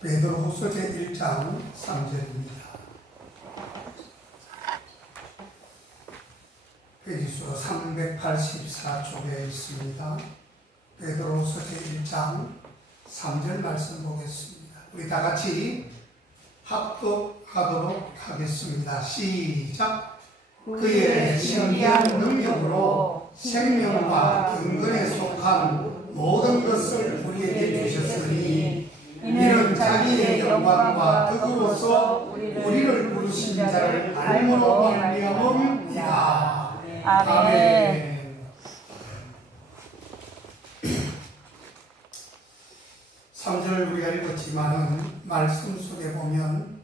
베드로후서 제1장 3절입니다. 페이지수 384쪽에 있습니다. 베드로후서 제1장 3절 말씀 보겠습니다. 우리 다 같이 합독하도록 하겠습니다. 시작. 그의 신비한 능력으로 생명과 경건에 속한 모든 것을 우리에게 주셨으니 이는 자기의 영광과 덕으로서 우리를 부르신 자를 알므로 말미암음이라. 아멘. 3절 우리가 읽었지만은 말씀 속에 보면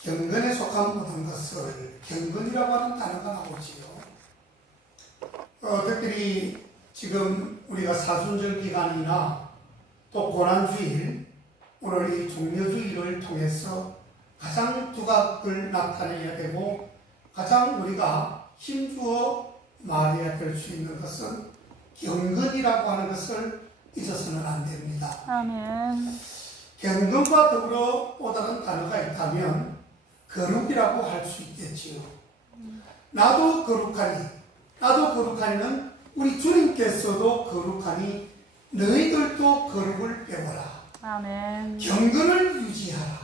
경건에 속한 모든 것을 경건이라고 하는 단어가 나오지요. 특별히 지금 우리가 사순절 기간이나 또 고난주일, 오늘 이 종려주일을 통해서 가장 두각을 나타내야 되고 가장 우리가 힘주어 말해야 될 수 있는 것은 경건이라고 하는 것을 잊어서는 안 됩니다. 아멘. 경건과 더불어 또 다른 단어가 있다면 거룩이라고 할 수 있겠지요. 나도 거룩하니는 우리 주님께서도 거룩하니 너희들도 거룩을 배워라. 아멘. 경건을 유지하라.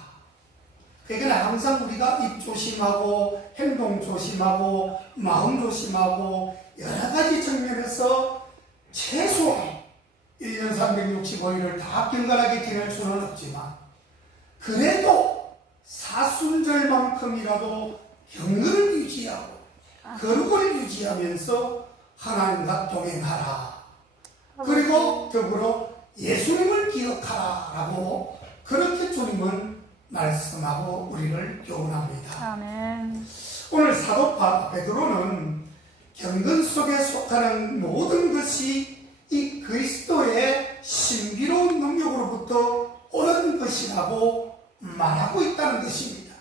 그러니까 항상 우리가 입 조심하고 행동 조심하고 마음 조심하고 여러 가지 측면에서 최소한 1년 365일을 다 경건하게 지낼 수는 없지만 그래도 사순절만큼이라도 경건을 유지하고 거룩을 유지하면서 하나님과 동행하라. 그리고 더불어 예수님을 기억하라 라고 그렇게 주님은 말씀하고 우리를 교훈합니다. 아멘. 오늘 사도 베드로는 경건 속에 속하는 모든 것이 이 그리스도의 신비로운 능력으로부터 오는 것이라고 말하고 있다는 것입니다.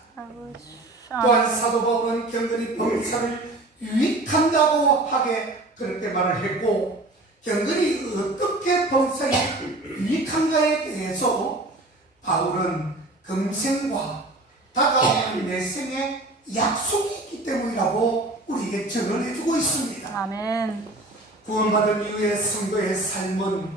또한 사도 바울은 경건이 범사를 유익한다고 하게 그렇게 말을 했고, 경건이 어떻게 범사에 유익한가에 대해서 바울은 금생과 다가오는 내 생에 약속이 있기 때문이라고 우리에게 전언해주고 있습니다. 아멘. 구원받은 이후의 성도의 삶은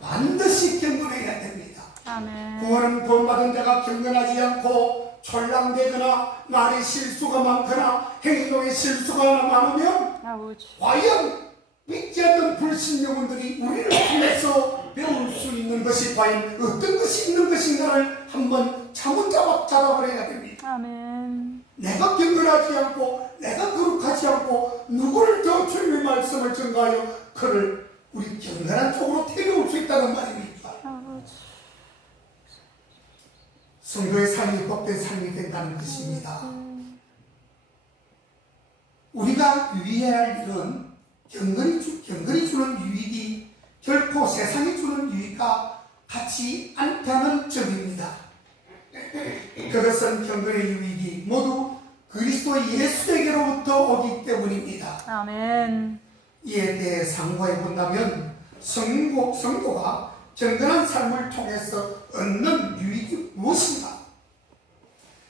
반드시 경건해야 됩니다. 아멘. 구원받은 자가 경건하지 않고 촐랑대거나 말의 실수가 많거나 행동의 실수가 많으면 과연 믿지 않는 불신 영혼들이 우리를 통해서 배울 수 있는 것이 과연 어떤 것이 있는 것인가를 한번 자문자답을 해야 됩니다. 아멘. 내가 경건하지 않고 내가 거룩하지 않고 누구를 더 주님의 말씀을 전가하여 그를 우리 경건한 쪽으로 데려올 수 있다는 말입니까? 성도의 삶이 복된 삶이 된다는 것입니다. 우리가 유의해야 할 일은 경건이 주는 유익이 결코 세상이 주는 유익과 같지 않다는 점입니다. 그것은 경건의 유익이 모두 그리스도 예수에게로부터 오기 때문입니다. 아멘. 이에 대해 상고해 본다면 성도가 경건한 삶을 통해서 얻는 유익이 무엇인가?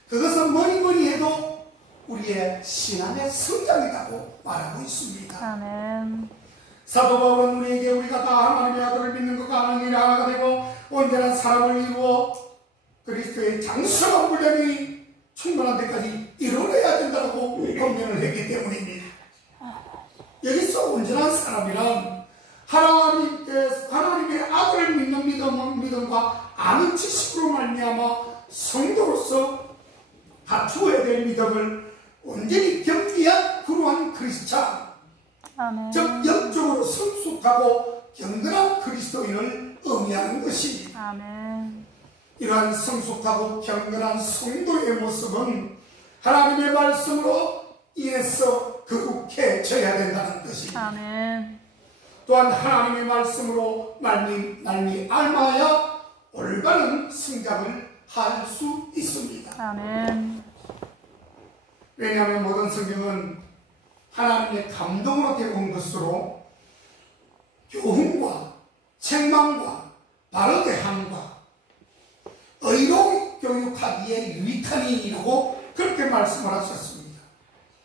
그것은 뭐니 해도 우리의 신앙의 성장이라고 말하고 있습니다. 아멘. 사도 바울은 우리에게 우리가 다 하나님의 아들을 믿는 것과 하는 일이 하나가 되고 온전한 사람을 이루어 그리스도의 장성한 분량이 충분한 데까지 이루어야 된다고 권면을 했기 때문입니다. 여기서 온전한 사람이란 하나님의 아들을 믿는 믿음과 아는 지식으로 말미암아 성도로서 갖추어야 될 믿음을 온전히 겸비한 그러한 크리스찬, 아멘. 즉 영적으로 성숙하고 경건한 그리스도인을 의미하는 것입니다. 아멘. 이러한 성숙하고 경건한 성도의 모습은 하나님의 말씀으로 인해서 거룩해져야 된다는 것입니다. 아멘. 또한 하나님의 말씀으로 말미암아야 올바른 성장을 할 수 있습니다. 아멘. 왜냐하면 모든 성경은 하나님의 감동으로 되어 온 것으로 교훈과 책망과 바르게 함과 의로 교육하기에 유익하니라고 그렇게 말씀을 하셨습니다.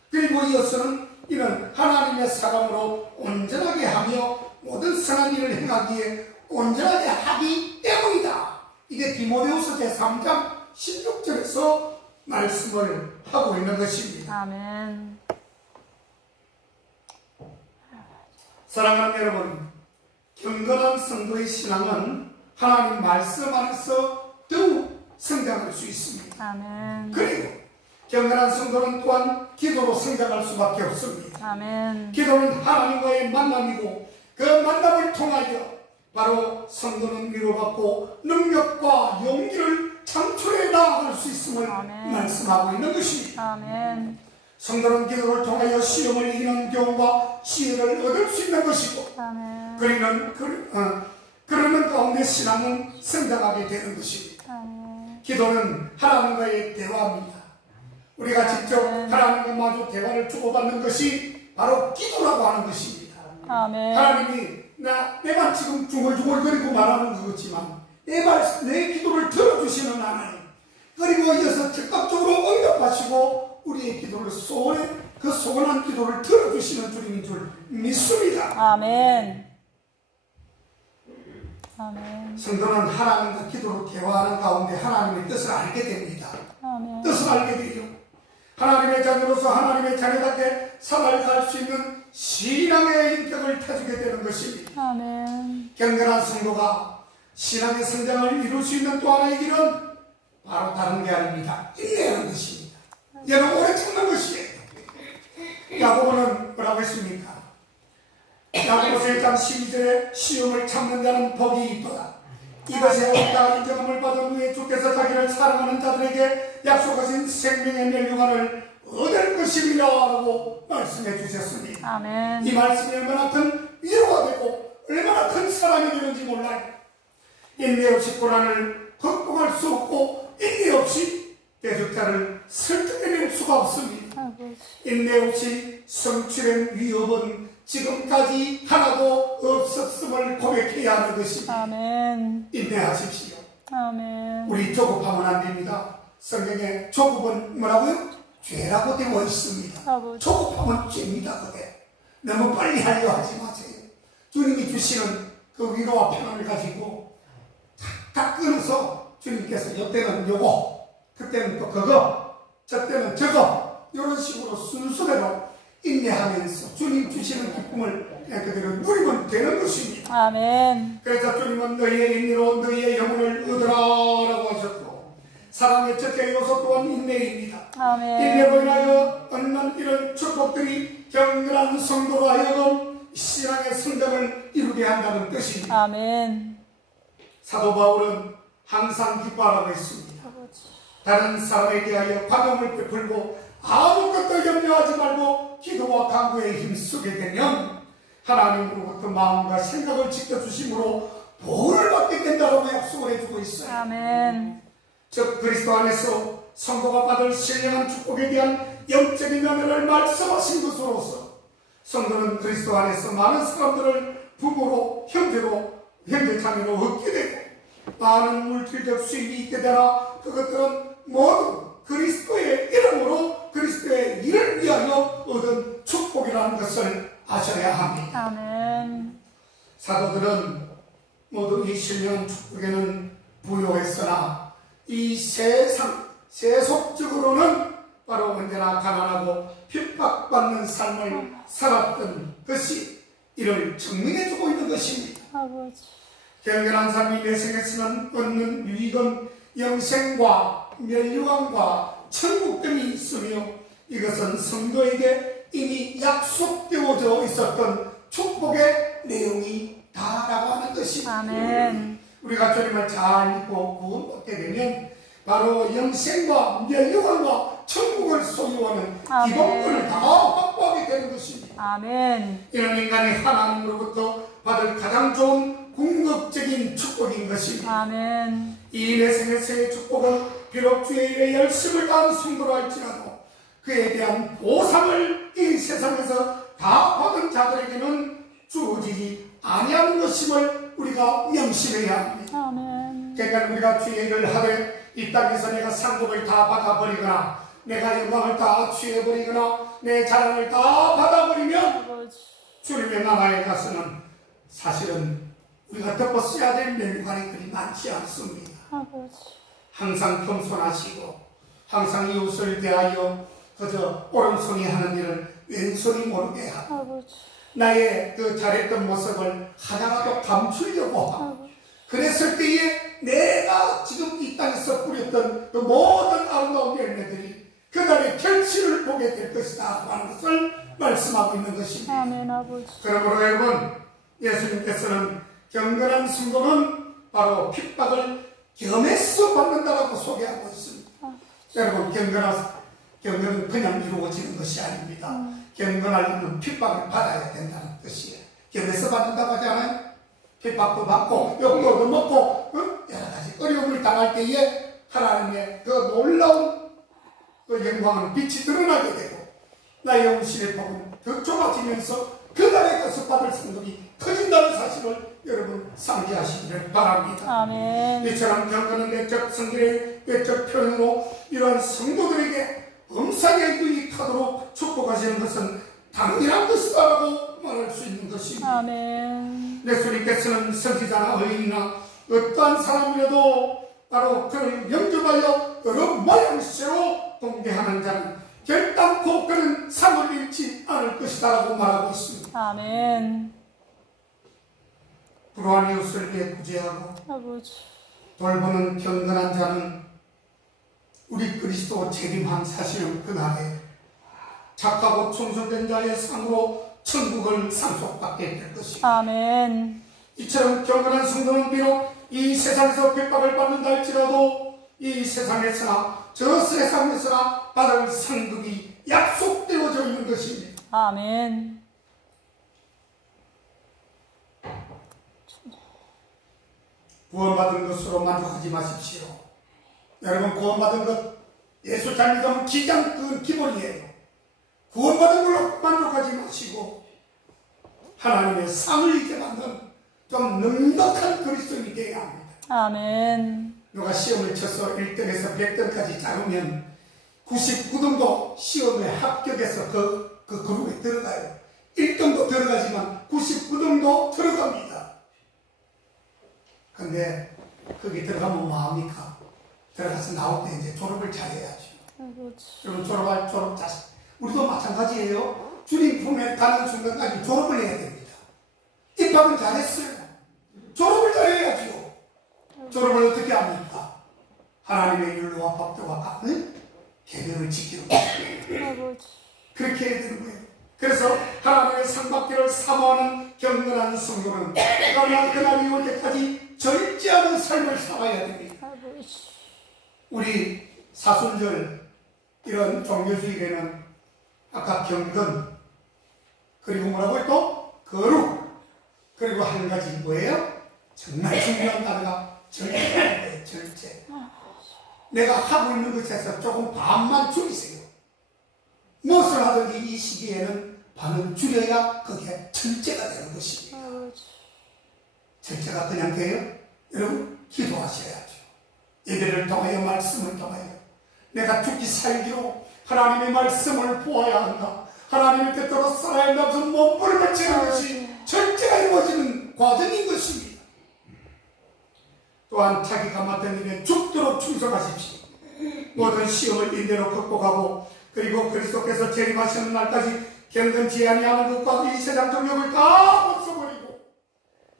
그리고 이어서는 이는 하나님의 사람으로 온전하게 하며 모든 선한 일을 행하기에 온전하게 하기 때문이다. 이게 디모데후서 제3장 16절에서 말씀을 하고 있는 것입니다. 아멘. 사랑하는 여러분, 경건한 성도의 신앙은 하나님 말씀 안에서 더욱 성장할 수 있습니다. 아멘. 그리고 경건한 성도는 또한 기도로 성장할 수밖에 없습니다. 아멘. 기도는 하나님과의 만남이고 그 만남을 통하여 바로 성도는 위로받고 능력과 용기를 창출해 나아갈 수 있음을 아멘. 말씀하고 있는 것입니다. 아멘. 성도는 기도를 통하여 시험을 이기는 경험과 지혜를 얻을 수 있는 것이고 아멘. 그러는 가운데 신앙은 성장하게 되는 것입니다. 아멘. 기도는 하나님과의 대화입니다. 우리가 직접 하나님과 마주 대화를 주고받는 것이 바로 기도라고 하는 것입니다. 아멘. 하나님이 내가 지금 중얼중얼거리고 말하는 거지만 내 기도를 들어주시는 하나님, 그리고 이어서 적극적으로 응답하시고 우리의 기도를 그 소원한 기도를 들어주시는 주님인 줄 믿습니다. 아멘. 아멘. 성도는 하나님과 기도로 대화하는 가운데 하나님의 뜻을 알게 됩니다. 아멘. 뜻을 알게 되죠. 하나님의 자녀로서 하나님의 자녀답게 살아갈 수 있는 신앙의 인격을 타주게 되는 것입니다. 아멘. 경건한 성도가 신앙의 성장을 이룰 수 있는 또 하나의 길은 바로 다른 게 아닙니다. 인내하는 것입니다. 얘는 오래 참는 것이에요. 야고보는 뭐라고 했습니까? 야고보서 1장 12절에 시험을 참는 자는 복이 있도다. 이것에 옳다 인정함을 받은 후에 주께서 자기를 사랑하는 자들에게 약속하신 생명의 멸류관을 얻을 것입니다 라고 말씀해 주셨습니다. 아멘. 이 말씀이 얼마나 큰 위로가 되고 얼마나 큰 사랑이 되는지 몰라요. 인내 없이 고난을 극복할 수 없고 인내 없이 대적자를 설득해낼 수가 없습니다. 인내 없이 성취된 위협은 지금까지 하나도 없었음을 고백해야 하는 것입니다. 아멘. 인내하십시오. 아멘. 우리 조급하면 안 됩니다. 성경에 조급은 뭐라고요? 죄라고 되어 있습니다. 아버지. 조급하면 죄입니다. 그게 너무 빨리 하려 하지 마세요. 주님이 주시는 그 위로와 평안을 가지고 다 끊어서 주님께서 이때는 요거, 그때는 또 그거, 저때는 저거, 이런 식으로 순서대로 인내하면서 주님 주시는 기쁨을 그냥 그대로 누리면 되는 것입니다. 아멘. 그래서 주님은 너희의 인내로 너희의 영혼을 얻으라라고 하셨고, 사랑의 첫째 요소 또한 인내입니다. 아멘. 인내로 인하여 얻는 이런 축복들이 경건한 성도로 하여금 신앙의 성장을 이루게 한다는 뜻입니다. 아멘. 사도 바울은 항상 기뻐하라고 했습니다. 다른 사람에 대하여 과감을 베풀고 아무것도 염려하지 말고 기도와 간구에 힘쓰게 되면 하나님으로부터 마음과 생각을 지켜주심으로 보호를 받게 된다고 약속을 해주고 있어요. 아멘. 즉 그리스도 안에서 성도가 받을 신령한 축복에 대한 영적인 면을 말씀하신 것으로서 성도는 그리스도 안에서 많은 사람들을 부모로 형제자매로 얻게 되고 많은 물질적 수입이 있게 되나 그것들은 모두 그리스도의 이름으로 그리스도의 일을 위하여 얻은 축복이라는 것을 아셔야 합니다. 아멘. 사도들은 모두 이 신령한 축복에는 부요했으나 이 세속적으로는 바로 언제나 가난하고 핍박받는 삶을 살았던 것이 이를 증명해주고 있는 것입니다. 아버지. 경건한 삶이 내생에서는 얻는 유익은 영생과 멸류관과 천국 등이 있으며 이것은 성도에게 이미 약속되어져 있었던 축복의 내용이 다라고 하는 것입니다. 아멘. 우리가 주님을 잘 믿고 구원받게 되면 바로 영생과 멸류관과 천국을 소유하는 기본권을 다 확보하게 되는 것입니다. 아멘. 이런 인간이 하나님으로부터 받을 가장 좋은 궁극적인 축복인 것입니다. 아멘. 이 내생에서의 축복은 비록 주의 일에 열심을 다한 성도라 할지라도 그에 대한 보상을 이 세상에서 다 받은 자들에게는 주어지지 아니하는 것임을 우리가 명심해야 합니다. 아멘. 그러니까 우리가 주의 일을 하되 이 땅에서 내가 상급을 다 받아버리거나 내가 영광을 다 취해버리거나 내 자랑을 다 받아버리면 주님의 나라에 가서는 사실은 우리가 덮어써야 될 면관이 그리 많지 않습니다. 항상 겸손하시고 항상 이웃을 대하여 그저 오른손이 하는 일을 왼손이 모르게 하고 나의 그 잘했던 모습을 하나라도 감추려고 하고 그랬을 때에 내가 지금 이 땅에서 뿌렸던 그 모든 아름다운 열매들이 그날의 결실을 보게 될 것이다 하는 것을 말씀하고 있는 것입니다. 아멘, 아버지. 그러므로 여러분, 예수님께서는 경건한 성도는 바로 핍박을 겸해서 받는다라고 소개하고 있습니다. 여러분, 경건은 그냥 이루어지는 것이 아닙니다. 경건하려면 핍박을 받아야 된다는 것이에요. 겸해서 받는다고 하잖아요. 핍박도 받고 욕도 얻어먹고 여러 가지 어려움을 당할 때에 하나님의 그 놀라운 그 영광은 빛이 드러나게 되고 나의 영신의 복은 더 좁아지면서 그날에 가서 받을 성급이 커진다는 사실을 여러분 상기하시기를 바랍니다. 아멘. 이처럼 경건은 내적 성결의 내적 표현으로 이러한 성도들에게 범사에 유익하도록 축복하시는 것은 당연한 것이다라고 말할 수 있는 것입니다. 아멘. 예수님께서는 선지자나 의인이나 어떠한 사람이라도 바로 그를 영접하여 여러 모양새로 공개하는 자는 결단코 그는 상을 잃지 않을 것이다라고 말하고 있습니다. 아멘. 불우한 이웃을 위해 구제하고 아버지. 돌보는 경건한 자는 우리 그리스도 재림한 사실 그날에 착하고 충성된 자의 상으로 천국을 상속받게 될 것입니다. 아멘. 이처럼 경건한 성도는 비록 이 세상에서 핍박을 받는다 할지라도 이 세상에서나 저 세상에서나 받을 상급이 약속되어져 있는 것입니다. 아멘. 구원받은 것으로 만족하지 마십시오. 여러분, 구원받은 것 예수 잘 믿으면 그 기본이에요. 구원받은 걸로 만족하지 마시고 하나님의 상을 입게 만든 좀 넉넉한 그리스도인이 되어야 합니다. 아멘. 누가 시험을 쳐서 1등에서 100등까지 잡으면 99등도 시험에 합격해서 그 그룹에 들어가요. 1등도 들어가지만 99등도 들어갑니다. 근데 거기 들어가면 뭐합니까? 들어가서 나올 때 이제 졸업을 잘해야죠. 여러분, 졸업 자식. 우리도 마찬가지예요. 주님 품에 가는 순간까지 졸업을 해야 됩니다. 입학은 잘했어요. 졸업을 잘해야죠. 졸업을 어떻게 합니까? 하나님의 율로와 법도와 계명을 지키는 거예요. 그렇게 해야 되는 거예요. 그래서 하나님의 상받기를 사모하는 경건한 성도는 그날이 올 때까지 절제하는 삶을 살아야 됩니다. 우리 사순절 이런 종교주일에는 아까 경건 그리고 뭐라고 했고 거룩 그리고 한 가지 뭐예요? 정말 중요한 단어가 절제예요. 절제. 내가 하고 있는 것에서 조금 반만 줄이세요. 무엇을 하든지 이 시기에는 반을 줄여야 그게 절제가 되는 것입니다. 절제가 그냥 돼요? 여러분, 기도하셔야죠. 예배를 통하여 말씀을 통하여 내가 죽기 살기로 하나님의 말씀을 보아야 한다. 하나님의 뜻대로 살아야 한다면서 몸부림치는 것이 절제가 이루어지는 과정인 것입니다. 또한 자기가 맡은 일에 죽도록 충성하십시오. 모든 시험을 인내로 극복하고 그리고 그리스도께서 재림하시는 날까지 경건치 아니하는 것과 이 세상 정욕을 다 벗어버리고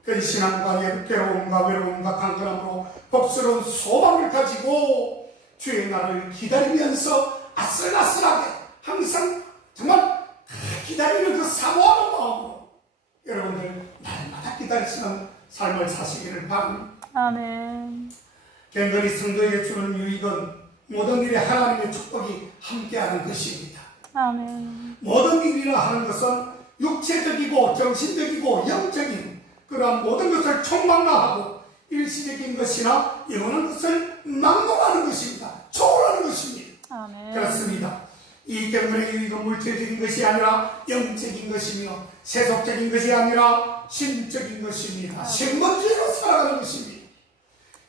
근신함과 괴로움과 외로움과 강건함으로 복스러운 소망을 가지고 주의 날을 기다리면서 아슬아슬하게 항상 정말 기다리는 그 사모하는 마음으로 여러분들 날마다 기다리시는 삶을 사시기를 바랍니다. 아멘. 경건히 성도에게 주는 유익은 모든 일에 하나님의 축복이 함께하는 것입니다. 아멘. 모든 일이라 하는 것은 육체적이고 정신적이고 영적인 그러한 모든 것을 총망라하고 일시적인 것이나 영원한 것을 막론하는 것입니다. 초월하는 것입니다. 아멘. 그렇습니다. 이 경건의 유익은 물질적인 것이 아니라 영적인 것이며 세속적인 것이 아니라 신적인 것입니다. 신본주의로 살아가는 것입니다.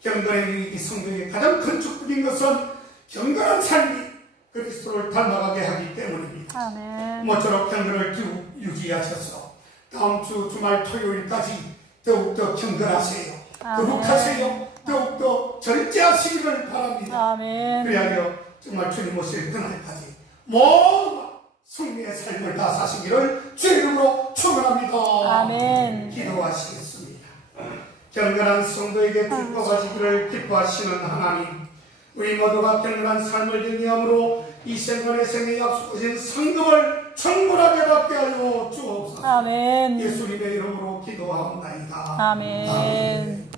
경건의 유익이 성도에게 가장 큰 축복인 것은 경건한 삶이 그리스도를 닮아가게 하기 때문입니다. 아멘. 모쪼록 경건을 쭉 유지하셔서 다음 주 주말 토요일까지 더욱더 경건하세요. 거룩하세요. 더욱더 절제하시기를 바랍니다. 아멘. 그리하여 정말 주님 오실 그날까지 모두 승리의 삶을 다 사시기를 주의 이름으로 축원합니다. 아멘. 기도하시겠습니다. 경건한 성도에게 축복하시기를 기뻐하시는 하나님, 우리 모두가 경건한 삶을 영위함으로 이 생간의 생에 약속하신 상급을 충분하게 받게 하여 주옵소서. 아멘. 예수님의 이름으로 기도하옵나이다. 아멘.